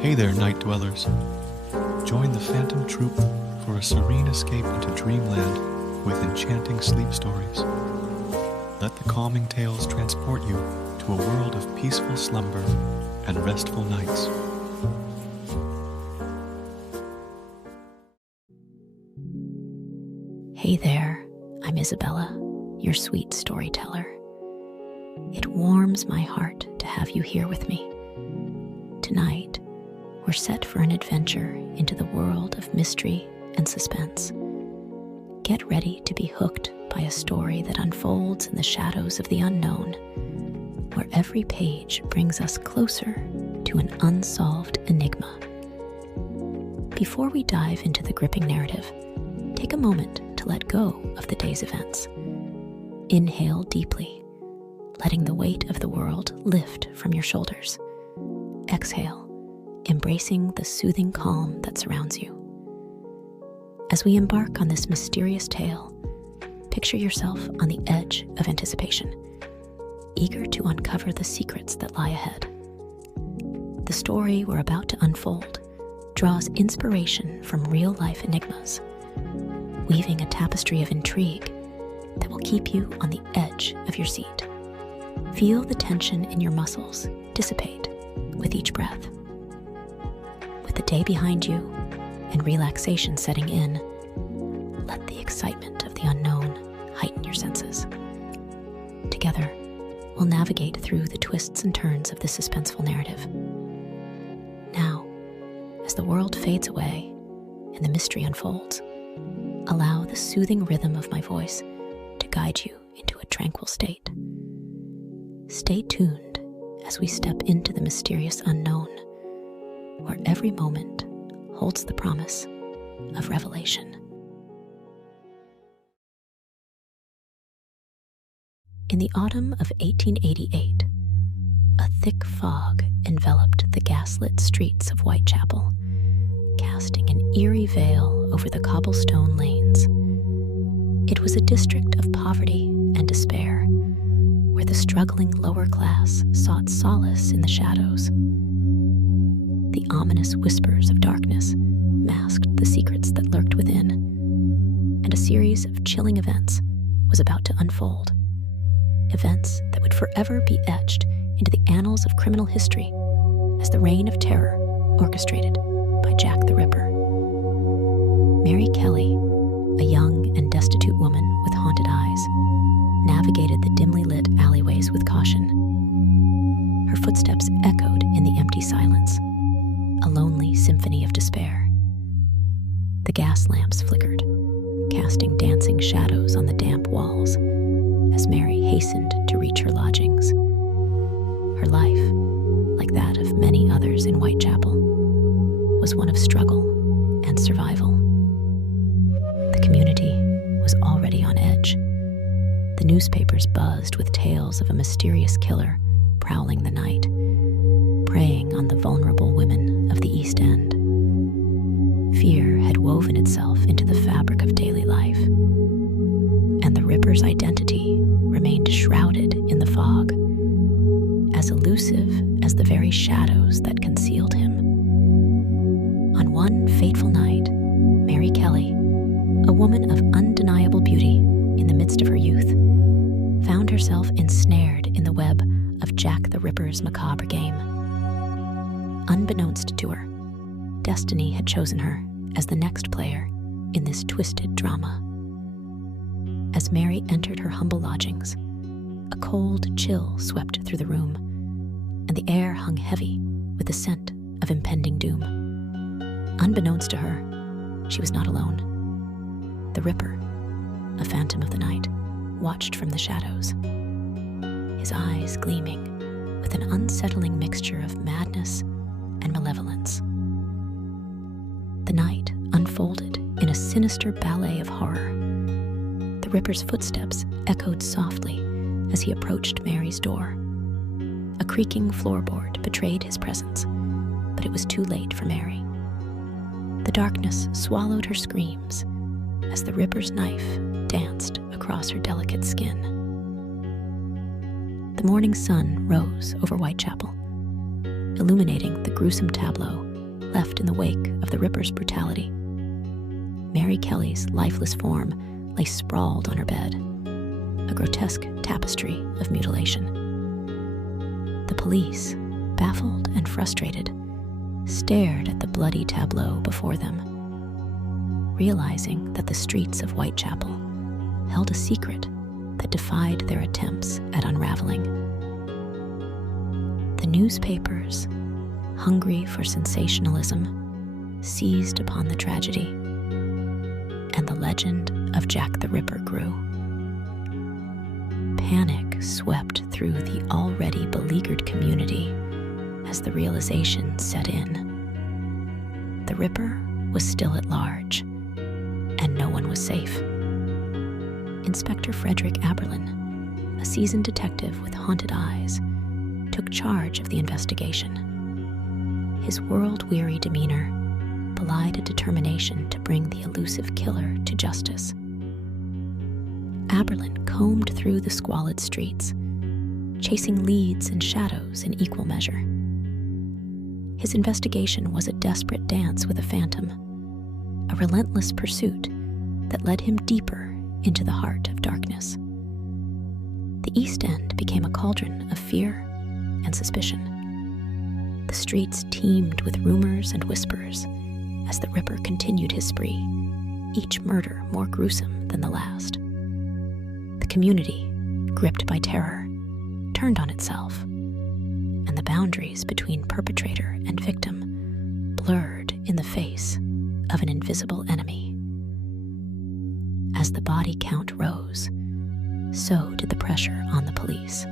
Hey there, night dwellers. Join the Phantom Troupe for a serene escape into dreamland with enchanting sleep stories. Let the calming tales transport you to a world of peaceful slumber and restful nights. Hey there, I'm Isabella, your sweet storyteller. It warms my heart to have you here with me. Tonight, we're set for an adventure into the world of mystery and suspense. Get ready to be hooked by a story that unfolds in the shadows of the unknown, where every page brings us closer to an unsolved enigma. Before we dive into the gripping narrative, take a moment to let go of the day's events. Inhale deeply, letting the weight of the world lift from your shoulders. Exhale, embracing the soothing calm that surrounds you. As we embark on this mysterious tale, picture yourself on the edge of anticipation, eager to uncover the secrets that lie ahead. The story we're about to unfold draws inspiration from real-life enigmas, weaving a tapestry of intrigue that will keep you on the edge of your seat. Feel the tension in your muscles dissipate with each breath. With the day behind you and relaxation setting in, let the excitement of the unknown heighten your senses. Together, we'll navigate through the twists and turns of this suspenseful narrative. Now, as the world fades away and the mystery unfolds, allow the soothing rhythm of my voice to guide you into a tranquil state. Stay tuned as we step into the mysterious unknown, where every moment holds the promise of revelation. In the autumn of 1888, a thick fog enveloped the gaslit streets of Whitechapel, casting an eerie veil over the cobblestone lanes. It was a district of poverty and despair, where the struggling lower class sought solace in the shadows. The ominous whispers of darkness masked the secrets that lurked within, and a series of chilling events was about to unfold. Events that would forever be etched into the annals of criminal history as the reign of terror orchestrated by Jack the Ripper. Mary Kelly, a young and destitute woman with haunted eyes, navigated the dimly lit alleyways with caution. Her footsteps echoed in the empty silence, a lonely symphony of despair. The gas lamps flickered, casting dancing shadows on the damp walls as Mary hastened to reach her lodgings. Her life, like that of many others in Whitechapel, was one of struggle and survival. The community was already on edge. The newspapers buzzed with tales of a mysterious killer prowling the night, preying on the vulnerable women of the East End. Fear had woven itself into the fabric of daily life, and the Ripper's identity remained shrouded in the fog, as elusive as the very shadows that concealed him. On one fateful night, Mary Kelly, a woman of undeniable beauty in the midst of her youth, found herself ensnared in the web of Jack the Ripper's macabre game. Unbeknownst to her, destiny had chosen her as the next player in this twisted drama. As Mary entered her humble lodgings, a cold chill swept through the room, and the air hung heavy with the scent of impending doom. Unbeknownst to her, she was not alone. The Ripper, a phantom of the night, watched from the shadows, his eyes gleaming with an unsettling mixture of madness and malevolence. The night unfolded in a sinister ballet of horror. The Ripper's footsteps echoed softly as he approached Mary's door. A creaking floorboard betrayed his presence, but it was too late for Mary. The darkness swallowed her screams as the Ripper's knife danced across her delicate skin. The morning sun rose over Whitechapel, illuminating the gruesome tableau left in the wake of the Ripper's brutality. Mary Kelly's lifeless form lay sprawled on her bed, a grotesque tapestry of mutilation. The police, baffled and frustrated, stared at the bloody tableau before them, realizing that the streets of Whitechapel held a secret that defied their attempts at unraveling. The newspapers, hungry for sensationalism, seized upon the tragedy, and the legend of Jack the Ripper grew. Panic swept through the already beleaguered community as the realization set in. The Ripper was still at large, and no one was safe. Inspector Frederick Aberlin, a seasoned detective with haunted eyes, took charge of the investigation. His world-weary demeanor belied a determination to bring the elusive killer to justice. Aberlin combed through the squalid streets, chasing leads and shadows in equal measure. His investigation was a desperate dance with a phantom, a relentless pursuit that led him deeper into the heart of darkness. The East End became a cauldron of fear and suspicion. The streets teemed with rumors and whispers as the Ripper continued his spree, each murder more gruesome than the last. The community, gripped by terror, turned on itself, and the boundaries between perpetrator and victim blurred in the face of an invisible enemy. As the body count rose, so did the pressure on the police.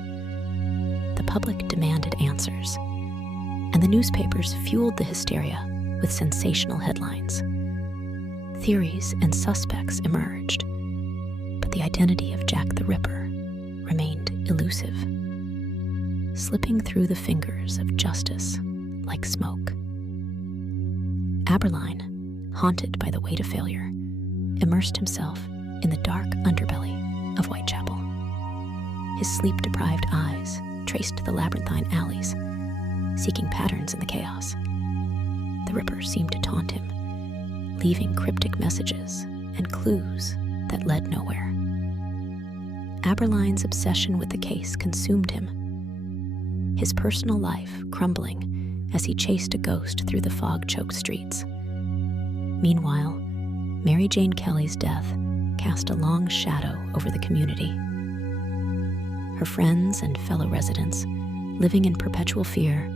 The public demanded answers, and the newspapers fueled the hysteria with sensational headlines. Theories and suspects emerged, but the identity of Jack the Ripper remained elusive, slipping through the fingers of justice like smoke. Aberline, haunted by the weight of failure, immersed himself in the dark underbelly of Whitechapel. His sleep-deprived eyes traced the labyrinthine alleys, seeking patterns in the chaos. The Ripper seemed to taunt him, leaving cryptic messages and clues that led nowhere. Aberline's obsession with the case consumed him, his personal life crumbling as he chased a ghost through the fog-choked streets. Meanwhile, Mary Jane Kelly's death cast a long shadow over the community. Her friends and fellow residents, living in perpetual fear,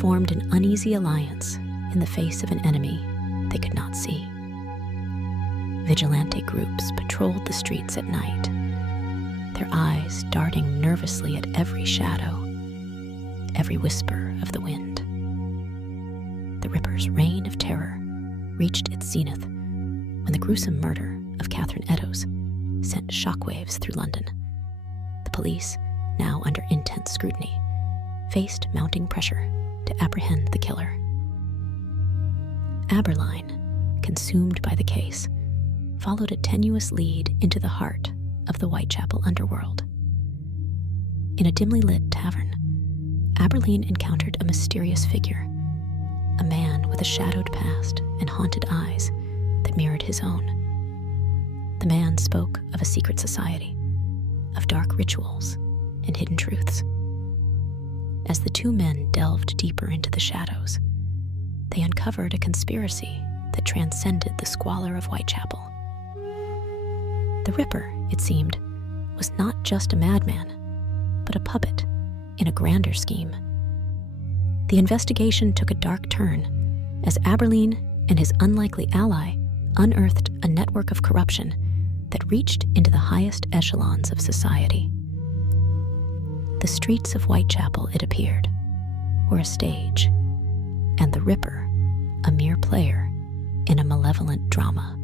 formed an uneasy alliance in the face of an enemy they could not see. Vigilante groups patrolled the streets at night, their eyes darting nervously at every shadow, every whisper of the wind. The Ripper's reign of terror reached its zenith when the gruesome murder of Catherine Eddowes sent shockwaves through London. The police, now under intense scrutiny, faced mounting pressure to apprehend the killer. Aberline, consumed by the case, followed a tenuous lead into the heart of the Whitechapel underworld. In a dimly lit tavern, Aberline encountered a mysterious figure, a man with a shadowed past and haunted eyes that mirrored his own. The man spoke of a secret society, of dark rituals and hidden truths. As the two men delved deeper into the shadows, they uncovered a conspiracy that transcended the squalor of Whitechapel. The Ripper, it seemed, was not just a madman, but a puppet in a grander scheme. The investigation took a dark turn as Aberline and his unlikely ally unearthed a network of corruption that reached into the highest echelons of society. The streets of Whitechapel, it appeared, were a stage, and the Ripper a mere player in a malevolent drama.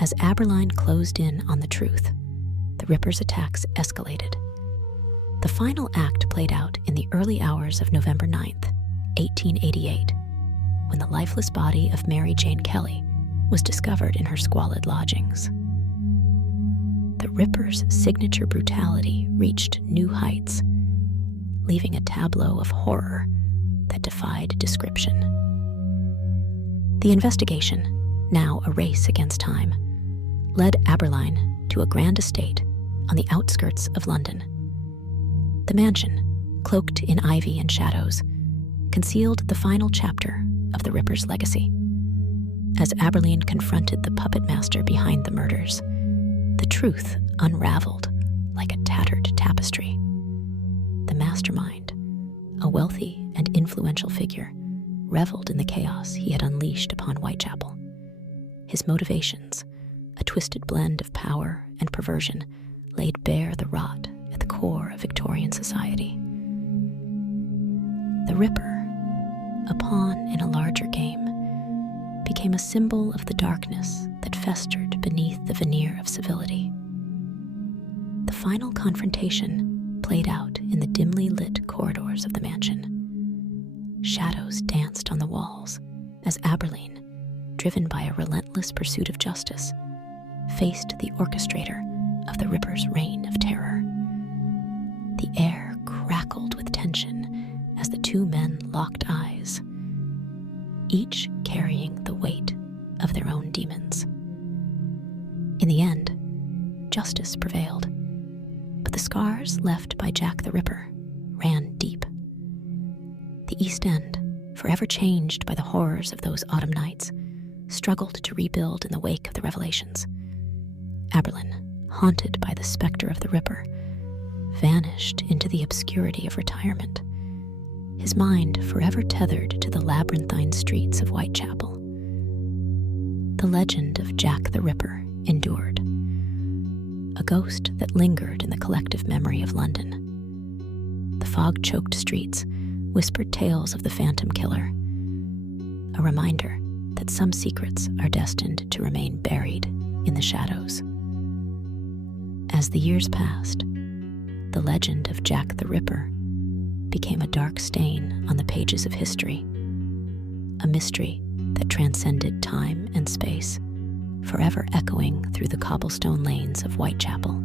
As Aberline closed in on the truth, the Ripper's attacks escalated. The final act played out in the early hours of November 9th, 1888, when the lifeless body of Mary Jane Kelly was discovered in her squalid lodgings. The Ripper's signature brutality reached new heights, leaving a tableau of horror that defied description. The investigation, now a race against time, led Aberline to a grand estate on the outskirts of London. The mansion, cloaked in ivy and shadows, concealed the final chapter of the Ripper's legacy. As Aberline confronted the puppet master behind the murders, the truth unraveled like a tattered tapestry. The mastermind, a wealthy and influential figure, reveled in the chaos he had unleashed upon Whitechapel. His motivations, a twisted blend of power and perversion, laid bare the rot at the core of Victorian society. The Ripper, a pawn in a larger game, became a symbol of the darkness that festered beneath the veneer of civility. The final confrontation played out in the dimly lit corridors of the mansion. Shadows danced on the walls as Aberline, driven by a relentless pursuit of justice, faced the orchestrator of the Ripper's reign of terror. The air crackled with tension as the two men locked eyes, each carrying the weight of their own demons. In the end, justice prevailed, but the scars left by Jack the Ripper ran deep. The East End, forever changed by the horrors of those autumn nights, struggled to rebuild in the wake of the revelations. Aberline, haunted by the specter of the Ripper, vanished into the obscurity of retirement, his mind forever tethered to the labyrinthine streets of Whitechapel. The legend of Jack the Ripper endured, a ghost that lingered in the collective memory of London. The fog-choked streets whispered tales of the Phantom Killer, a reminder that some secrets are destined to remain buried in the shadows. As the years passed, the legend of Jack the Ripper became a dark stain on the pages of history, a mystery that transcended time and space, forever echoing through the cobblestone lanes of Whitechapel.